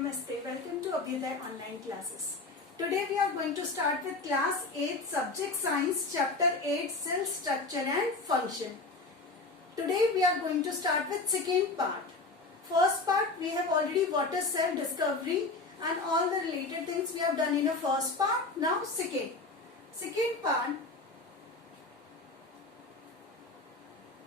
Namaste. Welcome to Abhyuday online classes. Today we are going to start with class 8 subject science chapter 8 cell structure and function. Today we are going to start with second part. First part we have already water cell discovery and all the related things we have done in a first part. Now second part,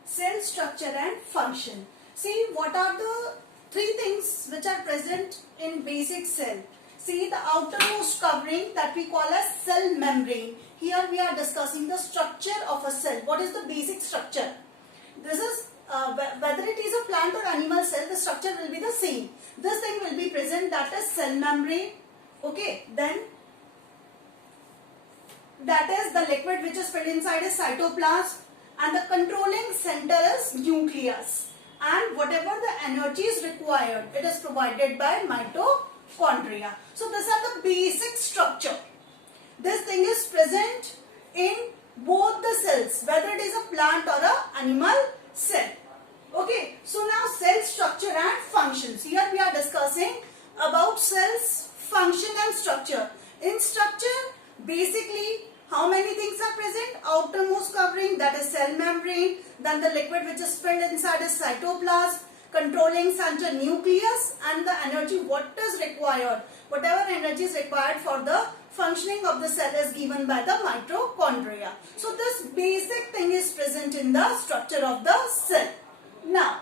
cell structure and function. See what are the three things which are present in basic cell. See the outermost covering that we call as cell membrane. Here we are discussing the structure of a cell. What is the basic structure? This is whether it is a plant or animal cell, the structure will be the same. This thing will be present, that is cell membrane. Okay, then that is the liquid which is filled inside is cytoplasm, and the controlling center is nucleus. And whatever the energy is required, it is provided by mitochondria. So these are the basic structure. This thing is present in both the cells, whether it is a plant or a animal cell. Okay, so now cell structure and functions. Here we are discussing about cells, function and structure. In structure, basically how many things are present? Outermost covering, that is cell membrane. Then the liquid which is filled inside is cytoplasm. Controlling center, nucleus, and the energy what is required. Whatever energy is required for the functioning of the cell is given by the mitochondria. So this basic thing is present in the structure of the cell. Now,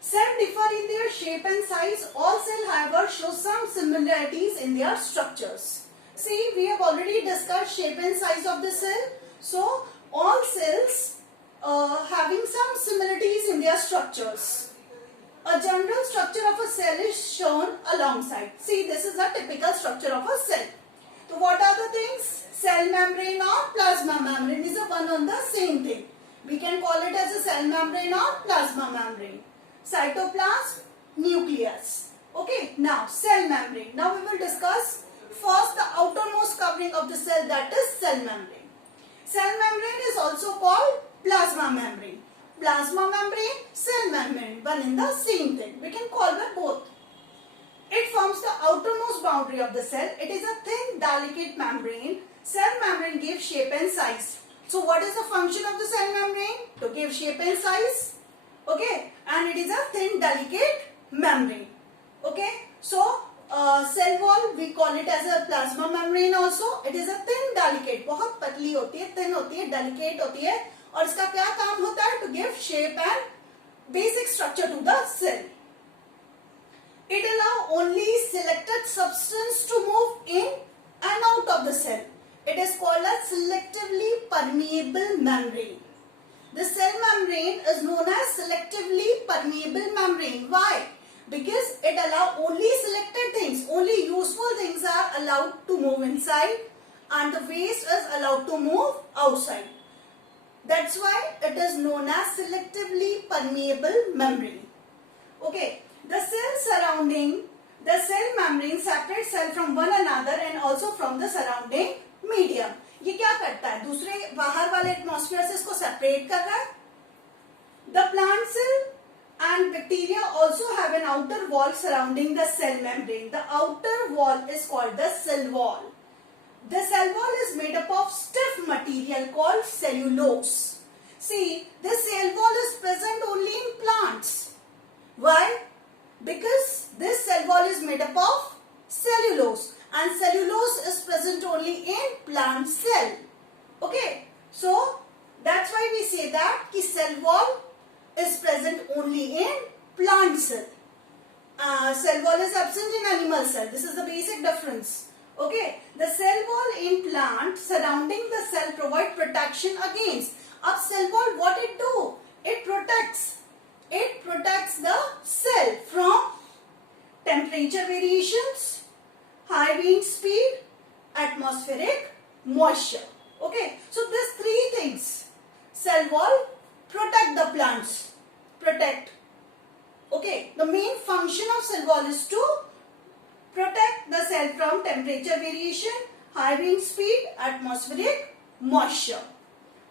cells differ in their shape and size. All cells, however, show some similarities in their structures. See, we have already discussed shape and size of the cell. So, all cells having some similarities in their structures. A general structure of a cell is shown alongside. See, this is a typical structure of a cell. So, what are the things? Cell membrane or plasma membrane is a one on the same thing. We can call it as a cell membrane or plasma membrane. Cytoplasm, nucleus. Okay, now cell membrane. Now we will discuss first the outermost covering of the cell, that is cell membrane. Cell membrane is also called plasma membrane. Plasma membrane, cell membrane, one in the same thing. We can call them both. It forms the outermost boundary of the cell. It is a thin, delicate membrane. Cell membrane gives shape and size. So what is the function of the cell membrane? To give shape and size. Okay, and it is a thin, delicate membrane. Okay, so cell wall we call it as a plasma membrane also. It is a thin, delicate. बहुत पतली होती है, thin होती है, delicate होती है, और इसका क्या काम होता है? To give shape and basic structure to the cell. It allows only selected substance to move in and out of the cell. It is called a selectively permeable membrane. The cell membrane is known as selectively permeable membrane. Why? Because it allows only selected things, only useful things are allowed to move inside and the waste is allowed to move outside. That's why it is known as selectively permeable membrane. Okay, the cell surrounding the cell membrane separates cell from one another and also from the surrounding medium. ये क्या करता है? दूसरे बाहर वाले atmosphere से इसको separate कर रहा है. The plant cell and bacteria also have an outer wall surrounding the cell membrane. The outer wall is called the cell wall. The cell wall is made up of stiff material called cellulose. See, this cell wall is present only in plants. Why? Because this cell wall is made up of cellulose, and cellulose is present only in plant cell. Okay, so that's why we say that ki cell wall is present only in plant cell. Cell wall is absent in animal cell. This is the basic difference. Okay, the cell wall in plant surrounding the cell provide protection against. Ab cell wall, what it do? It protects. It protects the cell from temperature variations, high wind speed, atmospheric moisture. Okay, so these three things. Cell wall protect the plants. Protect. Okay, the main function of cell wall is to protect the cell from temperature variation, high wind speed, atmospheric moisture.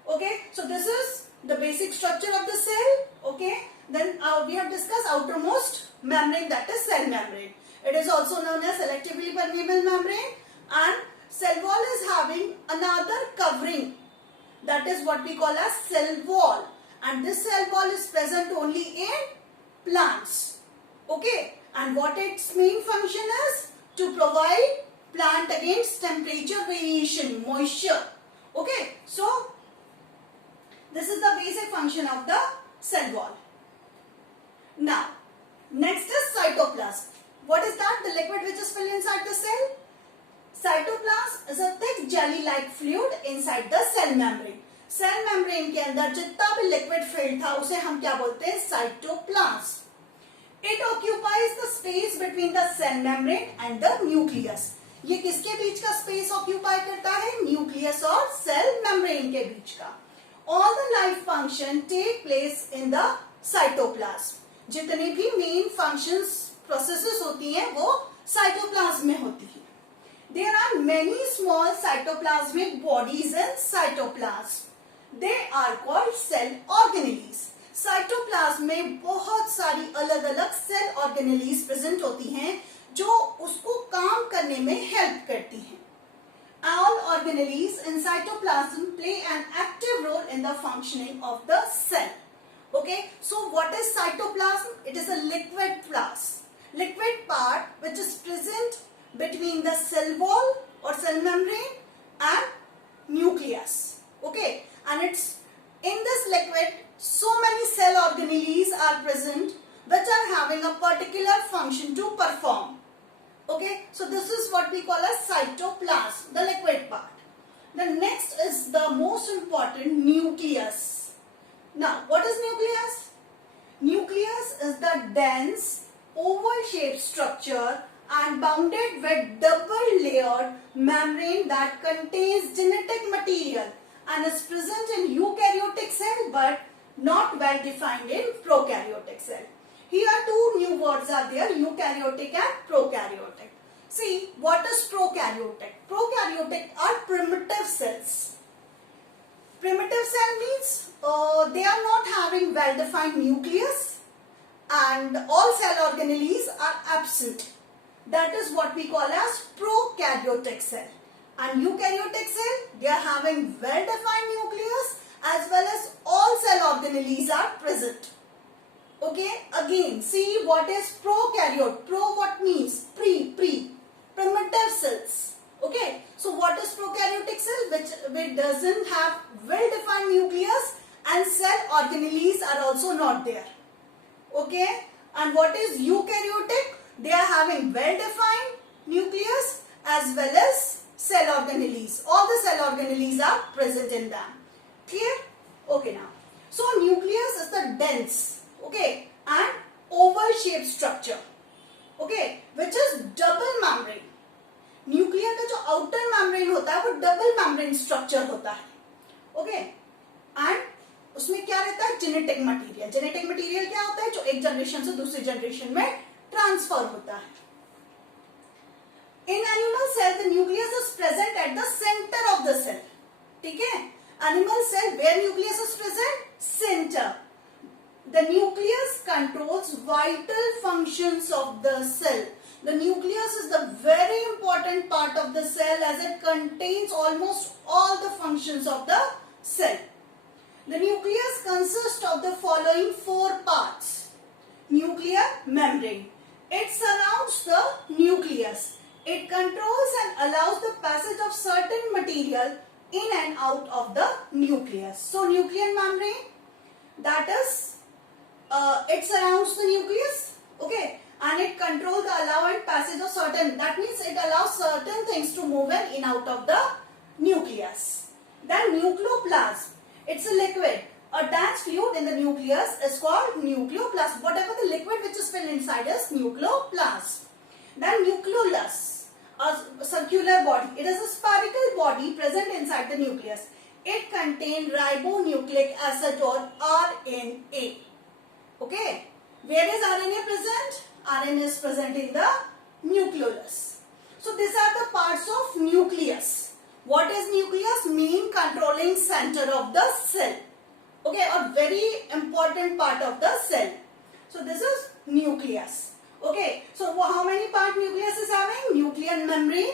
Okay, so this is the basic structure of the cell. Okay, then we have discussed outermost membrane, that is cell membrane. It is also known as selectively permeable membrane, and cell wall is having another covering, that is what we call as cell wall, and this cell wall is present only in plants. Okay, and what its main function is to provide plant against temperature variation, moisture. Okay, so this is the basic function of the cell wall. Now, next is cytoplasm. What is that? The liquid which is filled inside the cell. Cytoplasm is a thick jelly-like fluid inside the cell membrane. Cell membrane के अंदर जितना भी liquid filled था उसे हम क्या बोलते हैं? Cytoplasm. It occupies the space between the cell membrane and the nucleus. ये किसके बीच का space occupy करता है? Nucleus और cell membrane के बीच का. All the life function take place in the cytoplasm. जितने भी main functions processes होती हैं वो cytoplasm में होती है. There are many small cytoplasmic bodies in cytoplasm. They are called cell organelles. Cytoplasm में बहुत सारी अलग अलग सेल ऑर्गेनेलीज प्रेजेंट होती हैं जो उसको काम करने में हेल्प करती हैं. All organelles in cytoplasm play an active role in the functioning of the cell. Okay, so what is cytoplasm? It is a liquid part which is present between the cell wall or cell membrane and nucleus. Okay, and it's in this liquid so many cell organelles are present which are having a particular function to perform. Okay, so this is what we call as cytoplasm, the liquid part. The next is the most important, nucleus. Now, what is nucleus? Nucleus is the dense oval-shaped structure and bounded with double-layered membrane that contains genetic material and is present in eukaryotic cell but not well defined in prokaryotic cell. Here two new words are there, eukaryotic and prokaryotic. See, what is prokaryotic? Prokaryotic are primitive cells. Primitive cell means they are not having well defined nucleus and all cell organelles are absent. That is what we call as prokaryotic cell. And eukaryotic cell, they are having well defined nucleus as well as all cell organelles are present. Okay, again, see what is prokaryote. Pro what means? Primitive cells. Okay, so what is prokaryotic cell? Which doesn't have well defined nucleus and cell organelles are also not there. Okay, and what is eukaryotic? They are having well defined nucleus as well as cell organelles. All the cell organelles are present in them. Clear? Okay now. So nucleus is the dense, okay, and oval shaped structure, okay, which is double membrane. Nuclear का जो outer membrane होता है वो double membrane structure होता है. Okay, and उसमें क्या रहता है? Genetic material. जेनेटिक मटेरियल क्या होता है? जो एक जनरेशन से दूसरी जनरेशन में ट्रांसफर होता है. In animal cell the nucleus is present at the centre of the cell. ठीक है, animal cell where nucleus is present? Centre. The nucleus controls vital functions of the cell. The nucleus is the very important part of the cell as it contains almost all the functions of the cell. The nucleus consists of the following four parts. Nuclear membrane. It surrounds the nucleus. It controls and allows the passage of certain material in and out of the nucleus. So nuclear membrane, that is it surrounds the nucleus, okay, and it controls the allow and passage of certain, that means it allows certain things to move in out of the nucleus. Then nucleoplasm, it's a liquid. A dense fluid in the nucleus is called nucleoplasm. Whatever the liquid which is filled inside is nucleoplasm. Then nucleolus, a circular body. It is a spherical body present inside the nucleus. It contains ribonucleic acid or RNA. Okay, where is RNA present? RNA is present in the nucleolus. So these are the parts of nucleus. What is nucleus? Main controlling center of the cell. Okay, a very important part of the cell. So this is nucleus. Okay, so how many part nucleus is having? Nuclear membrane,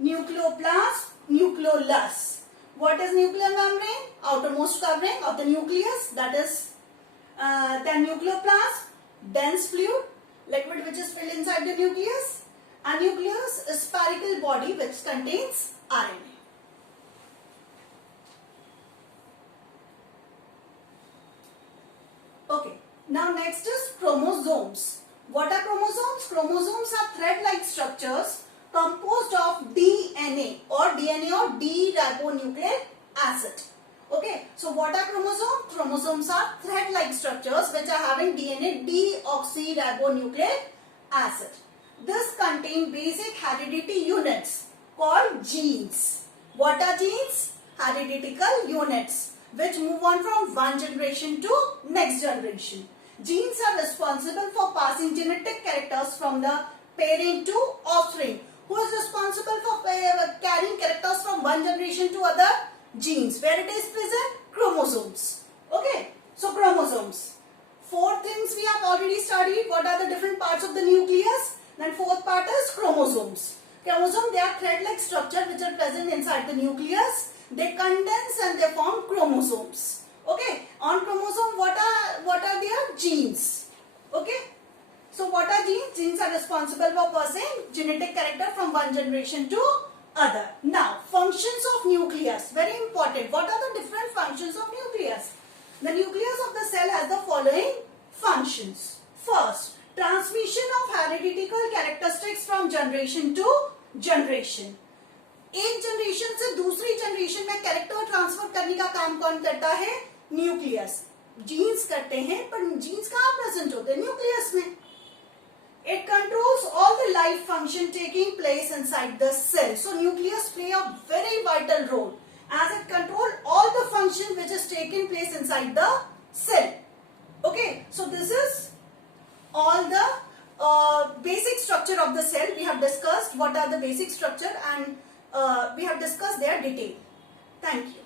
nucleoplast, nucleolus. What is nuclear membrane? Outermost covering of the nucleus, that is then nucleoplast, dense fluid, liquid which is filled inside the nucleus, and nucleus is spherical body which contains RNA. Okay, now next is chromosomes. What are chromosomes? Chromosomes are thread-like structures composed of DNA or D-ribonucleic acid. Okay, so what are chromosomes? Chromosomes are thread-like structures which are having DNA deoxyribonucleic acid. This contain basic heredity units called genes. What are genes? Hereditary units which move on from one generation to next generation. Genes are responsible for passing genetic characters from the parent to offspring. Who is responsible for carrying characters from one generation to other? Genes. Where it is present? Chromosomes. Okay, so chromosomes. Four things we have already studied. What are the different parts of the nucleus? Then fourth part is chromosomes. Chromosomes, they are thread-like structure which are present inside the nucleus. They condense and they form chromosomes. Okay, on chromosome what are their genes? Okay, so what are genes? Genes are responsible for passing genetic character from one generation to other. Now, functions of nucleus, very important. What are the different functions of nucleus? The nucleus of the cell has the following functions. First, transmission of hereditary characteristics from generation to generation. एक generation से दूसरी generation में character transfer करने का काम कौन करता है? न्यूक्लियस. जीन्स करते हैं, पर जीन्स कहाँ प्रेजेंट होते हैं? न्यूक्लियस में. It controls all the life function taking place inside the cell. So nucleus play a very vital role as it controls all the function which is taking place inside the cell. Okay, so this is all the basic structure of the cell. We have discussed what are the basic structure and we have discussed their detail. Thank you.